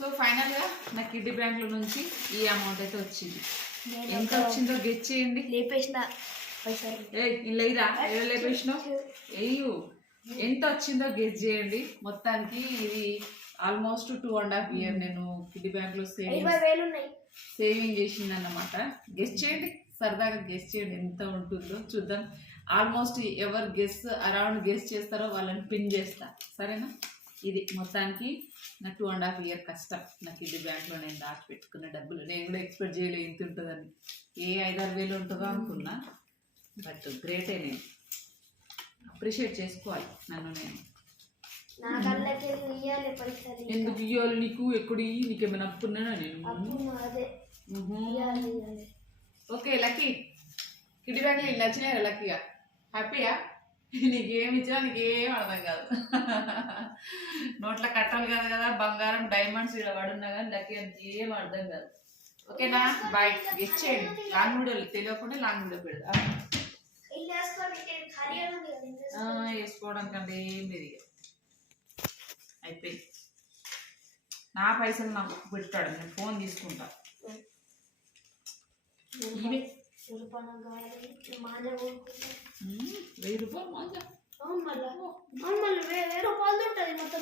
So ఫైనల్గా నా kiddy బ్యాంక్లో నుంచి ఈ అమౌంట్ అయితే వచ్చింది. ఎంత వచ్చిందో గెస్ చేయండి. లేపేసిన పైసలు లేరా లేపేసినావు వేయు. ఎంత వచ్చిందో గెస్ చేయండి. మొత్తానికి ఇది ఆల్మోస్ట్ 2.5 years నేను కిడ్డీ బ్యాంక్లో సేవింగ్ చేసింది అన్నమాట. గెస్ చేయండి, సరదాగా గెస్ చేయండి ఎంత ఉంటుందో చూద్దాం. ఆల్మోస్ట్ ఎవరు అరౌండ్ గెస్ చేస్తారో వాళ్ళని పిన్ చేస్తా, సరేనా? ఇది మొత్తానికి నా 2.5 years కష్టం. నా కిడ్డీ బ్యాంక్లో నేను దాచిపెట్టుకున్న డబ్బులు. నేను కూడా ఎక్స్పెక్ట్ చేయలేదు ఇంత ఉంటుందని. 5-6 వేలు ఉంటుందో అనుకున్నా. బట్ గ్రేటే. నేను అప్రిషియేట్ చేసుకోవాలి నన్ను నేను. ఎందుకు ఇవ్వాలి నీకు? ఎక్కడి నీకేమైనా అప్పున్నానా నేను? ఓకే లక్కీ, కిడ్డీ బ్యాంక్లో ఇల్లు వచ్చినాయి లక్కీగా. హ్యాపీయా? నీకేమి ఇచ్చినా నీకేం అర్థం కాదు. నోట్ల కట్టాలి కాదు కదా, బంగారం డైమండ్స్ ఇలా పడున్నా కానీ లక్కీ అంటే ఏం అర్థం కాదు. ఓకేనా? బాయ్. గెస్ చేయండి. లాంగ్ వీడియోలు తెలియకుండా లాంగ్ వీడియో పెడతా. వేసుకోవడానికి అంటే ఏం లేదు. అయిపోయింది. నా పైసలు నాకు పెట్టాడు, నేను ఫోన్ తీసుకుంటా. ఇవే 1000 రూపాయలు మాంజా. 1000 రూపాయలు ఉంటుంది మొత్తం.